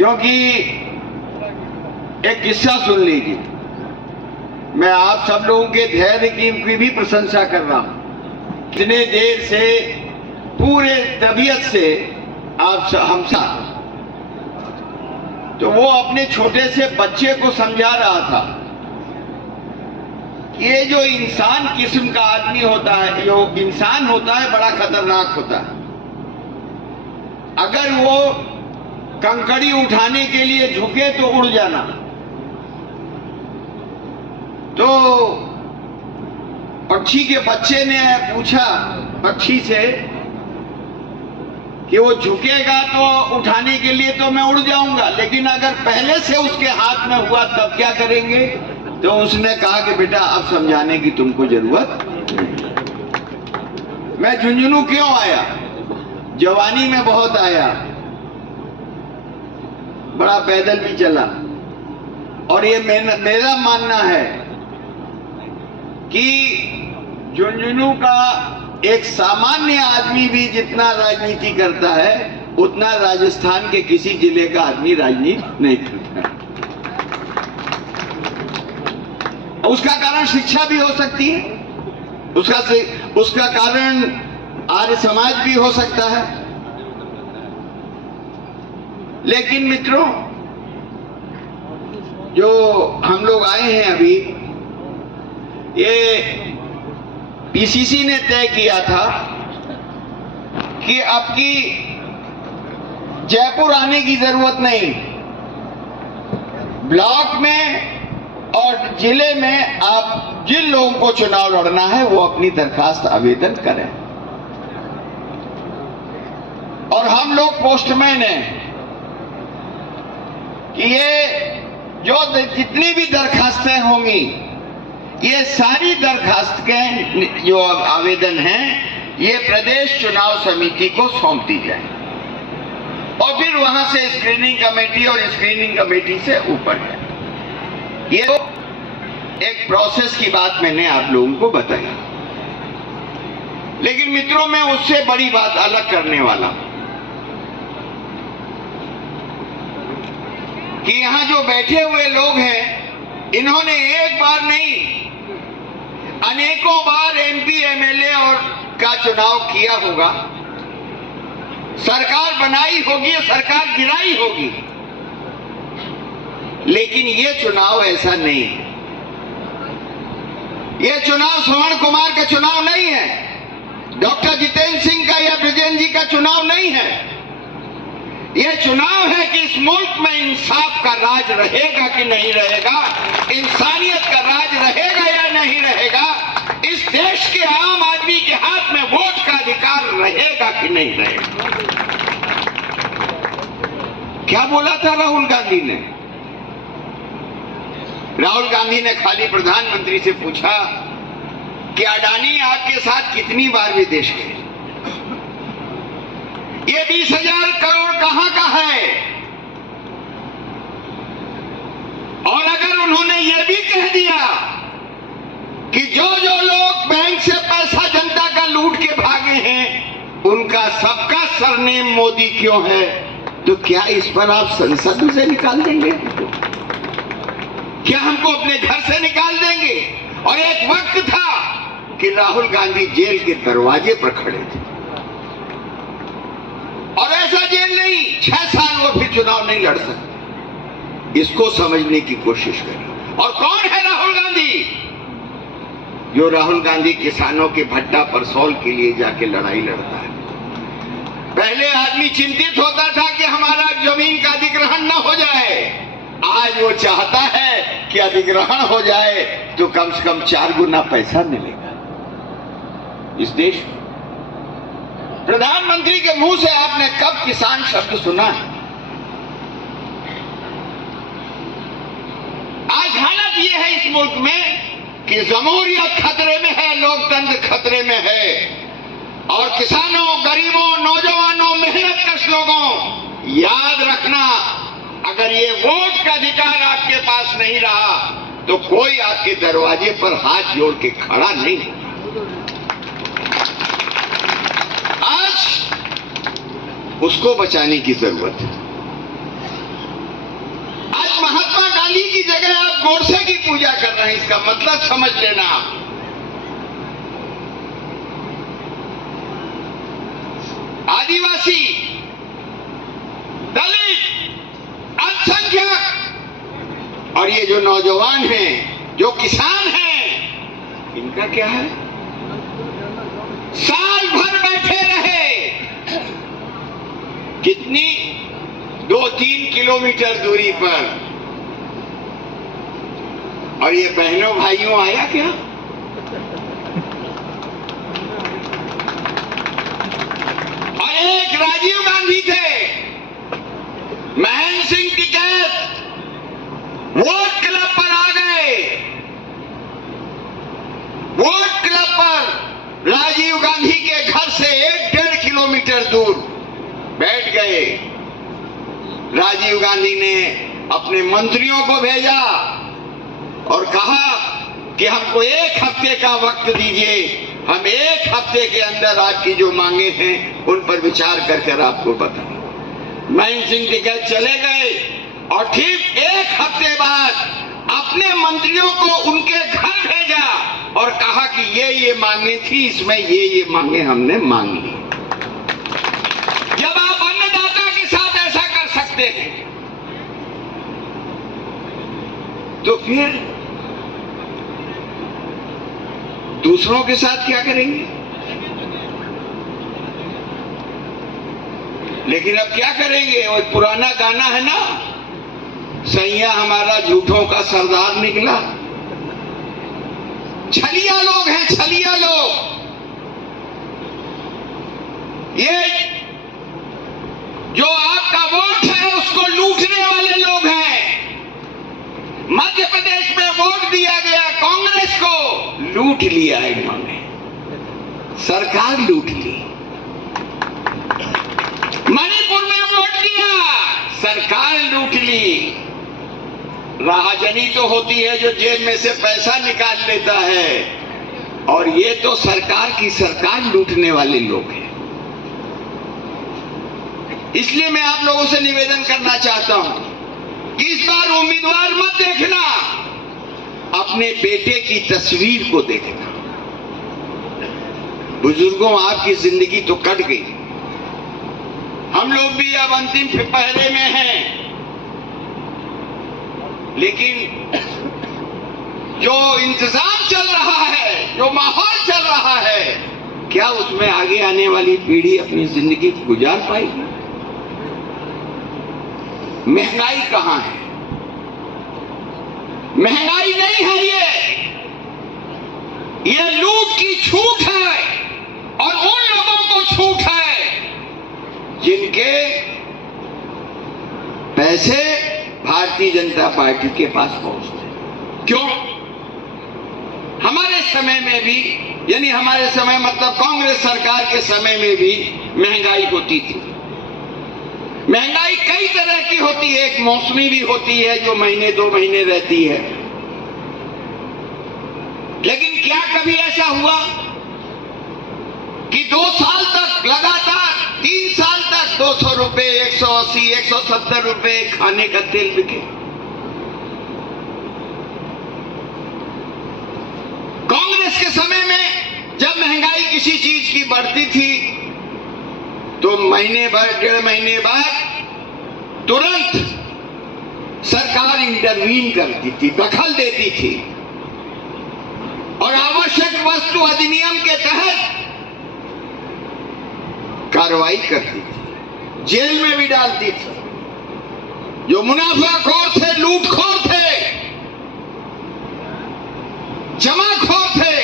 क्योंकि एक किस्सा सुन लीजिए। मैं आप सब लोगों के धैर्य की भी प्रशंसा कर रहा हूं। इतने देर से पूरे तबीयत से आप हम साथ, तो वो अपने छोटे से बच्चे को समझा रहा था कि ये जो इंसान किस्म का आदमी होता है, जो इंसान होता है, बड़ा खतरनाक होता है। अगर वो कंकड़ी उठाने के लिए झुके तो उड़ जाना। तो पक्षी के बच्चे ने पूछा पक्षी से कि वो झुकेगा तो उठाने के लिए तो मैं उड़ जाऊंगा, लेकिन अगर पहले से उसके हाथ में हुआ तब क्या करेंगे? तो उसने कहा कि बेटा अब समझाने की तुमको जरूरत नहीं। मैं झुंझुनू क्यों आया? जवानी में बहुत आया, बड़ा पैदल भी चला, और ये मेरा मानना है कि झुंझुनू का एक सामान्य आदमी भी जितना राजनीति करता है उतना राजस्थान के किसी जिले का आदमी राजनीति नहीं करता। उसका कारण शिक्षा भी हो सकती है, उसका कारण आर्य समाज भी हो सकता है। लेकिन मित्रों, जो हम लोग आए हैं अभी, ये पीसीसी ने तय किया था कि अब की जयपुर आने की जरूरत नहीं, ब्लॉक में और जिले में आप जिन लोगों को चुनाव लड़ना है वो अपनी दरखास्त आवेदन करें। और हम लोग पोस्टमैन हैं कि ये जो जितनी भी दरखास्तें होंगी, ये सारी दरखास्तें जो आवेदन हैं ये प्रदेश चुनाव समिति को सौंप दी जाए, और फिर वहां से स्क्रीनिंग कमेटी, और स्क्रीनिंग कमेटी से ऊपर है। ये तो एक प्रोसेस की बात मैंने आप लोगों को बताई। लेकिन मित्रों, मैं उससे बड़ी बात अलग करने वाला हूं कि यहां जो बैठे हुए लोग हैं, इन्होंने एक बार नहीं अनेकों बार एमपी एमएलए और का चुनाव किया होगा, सरकार बनाई होगी, सरकार गिराई होगी, लेकिन ये चुनाव ऐसा नहीं है। ये चुनाव श्रवण कुमार का चुनाव नहीं है, डॉक्टर जितेंद्र सिंह का या ब्रिजेंद्र जी का चुनाव नहीं है। यह चुनाव है कि इस मुल्क में इंसाफ का राज रहेगा कि नहीं रहेगा, इंसानियत का राज रहेगा या नहीं रहेगा, इस देश के आम आदमी के हाथ में वोट का अधिकार रहेगा कि नहीं रहेगा। क्या बोला था राहुल गांधी ने? राहुल गांधी ने खाली प्रधानमंत्री से पूछा कि अडानी आपके साथ कितनी बार विदेश गए? ये 20,000 करोड़ कहां का है? और अगर उन्होंने ये भी कह दिया कि जो जो लोग बैंक से पैसा जनता का लूट के भागे हैं उनका सबका सरनेम मोदी क्यों है, तो क्या इस पर आप संसद से निकाल देंगे? क्या हमको अपने घर से निकाल देंगे? और एक वक्त था कि राहुल गांधी जेल के दरवाजे पर खड़े थे, और ऐसा जेल नहीं, 6 साल वो फिर चुनाव नहीं लड़ सकते। इसको समझने की कोशिश करें। और कौन है राहुल गांधी? जो राहुल गांधी किसानों के भट्टा परसौल के लिए जाके लड़ाई लड़ता है। पहले आदमी चिंतित होता था कि हमारा जमीन का अधिग्रहण न हो जाए, आज वो चाहता है कि अधिग्रहण हो जाए तो कम से कम 4 गुना पैसा मिलेगा इस देश में। प्रधानमंत्री के मुंह से आपने कब किसान शब्द सुना है? आज हालत ये है इस मुल्क में कि जमहूरियत खतरे में है, लोकतंत्र खतरे में है, और किसानों, गरीबों, नौजवानों, मेहनतकश लोगों, याद रखना, अगर ये वोट का अधिकार आपके पास नहीं रहा तो कोई आपके दरवाजे पर हाथ जोड़ के खड़ा नहीं है। आज उसको बचाने की जरूरत है। जगह आप गोडसे की पूजा कर रहे हैं, इसका मतलब समझ लेना आप। आदिवासी, दलित, अल्पसंख्यक और ये जो नौजवान हैं, जो किसान हैं, इनका क्या है? साल भर बैठे रहे, कितनी 2-3 किलोमीटर दूरी पर, और ये बहनों भाइयों आया क्या? और एक राजीव गांधी थे, महेंद्र सिंह टिकैत वोट क्लब पर आ गए, वोट क्लब पर राजीव गांधी के घर से 1-1.5 किलोमीटर दूर बैठ गए। राजीव गांधी ने अपने मंत्रियों को भेजा और कहा कि हमको 1 हफ्ते का वक्त दीजिए, हम 1 हफ्ते के अंदर आपकी जो मांगे हैं उन पर विचार कर आपको बताएं। महेंद्र सिंह टिकैत चले गए और ठीक 1 हफ्ते बाद अपने मंत्रियों को उनके घर भेजा और कहा कि ये मांगे थी, इसमें ये मांगे हमने मांग ली। जब आप अन्नदाता के साथ ऐसा कर सकते हैं तो फिर दूसरों के साथ क्या करेंगे? लेकिन अब क्या करेंगे? वो पुराना गाना है ना, सैया हमारा झूठों का सरदार निकला। छलिया लोग हैं, छलिया लोग। ये जो आपका वोट है उसको लूटने वाले लोग हैं। मध्य प्रदेश में वोट दिया गया कांग्रेस को, लूट लिया इन्होंने, सरकार लूट ली। मणिपुर में वोट दिया, सरकार लूट ली। राहजनी तो होती है जो जेब में से पैसा निकाल लेता है, और ये तो सरकार की सरकार लूटने वाले लोग हैं। इसलिए मैं आप लोगों से निवेदन करना चाहता हूं कि इस बार उम्मीदवार मत देखना, अपने बेटे की तस्वीर को देखना। बुजुर्गों, आपकी जिंदगी तो कट गई, हम लोग भी अब अंतिम पहरे में हैं, लेकिन जो इंतजाम चल रहा है, जो माहौल चल रहा है, क्या उसमें आगे आने वाली पीढ़ी अपनी जिंदगी गुजार पाएगी? महंगाई कहां है? महंगाई नहीं है ये लूट की छूट है, और उन लोगों को छूट है जिनके पैसे भारतीय जनता पार्टी के पास पहुंचते। क्यों? हमारे समय में भी, यानी हमारे समय मतलब कांग्रेस सरकार के समय में भी महंगाई होती थी। महंगाई कई तरह की होती है, एक मौसमी भी होती है जो महीने 2 महीने रहती है। लेकिन क्या कभी ऐसा हुआ कि 2 साल तक लगातार, 3 साल तक 200 रुपए, 180, 170 रुपए खाने का तेल बिके? कांग्रेस के समय में जब महंगाई किसी चीज की बढ़ती थी तो महीने भर, 1.5 महीने बाद तुरंत सरकार इंटरवीन करती थी, दखल देती थी, और आवश्यक वस्तु अधिनियम के तहत कार्रवाई करती थी, जेल में भी डालती थी। जो मुनाफाखोर थे, लूटखोर थे, जमाखोर थे,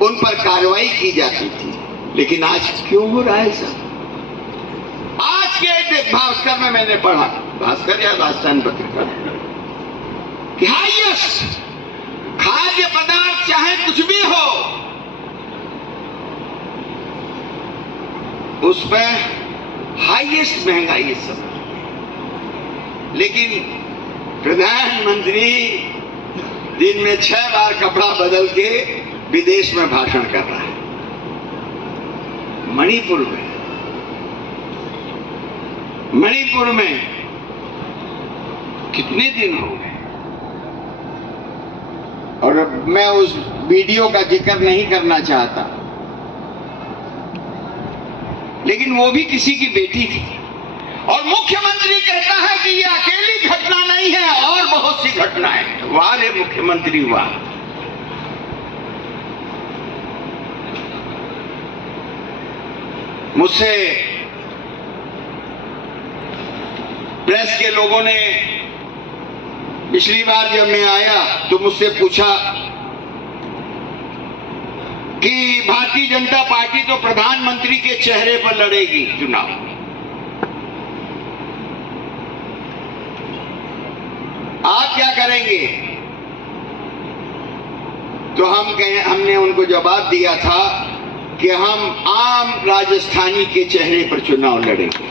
उन पर कार्रवाई की जाती थी। लेकिन आज क्यों हो रहा है सब? आज के भास्कर में मैंने पढ़ा, भास्कर या राजस्थान पत्रिका, कि हाईएस्ट खाद्य पदार्थ चाहे कुछ भी हो, उस पर हाईएस्ट महंगाई इस समय। लेकिन प्रधानमंत्री दिन में 6 बार कपड़ा बदल के विदेश में भाषण कर रहा है। मणिपुर में कितने दिन हो गए? और मैं उस वीडियो का जिक्र नहीं करना चाहता, लेकिन वो भी किसी की बेटी थी। और मुख्यमंत्री कहता है कि ये अकेली घटना नहीं है, और बहुत सी घटनाएं। वाह रे मुख्यमंत्री वाह। मुझसे प्रेस के लोगों ने पिछली बार जब मैं आया तो मुझसे पूछा कि भारतीय जनता पार्टी तो प्रधानमंत्री के चेहरे पर लड़ेगी चुनाव, आप क्या करेंगे? तो हमने उनको जवाब दिया था कि हम आम राजस्थानी के चेहरे पर चुनाव लड़ेंगे।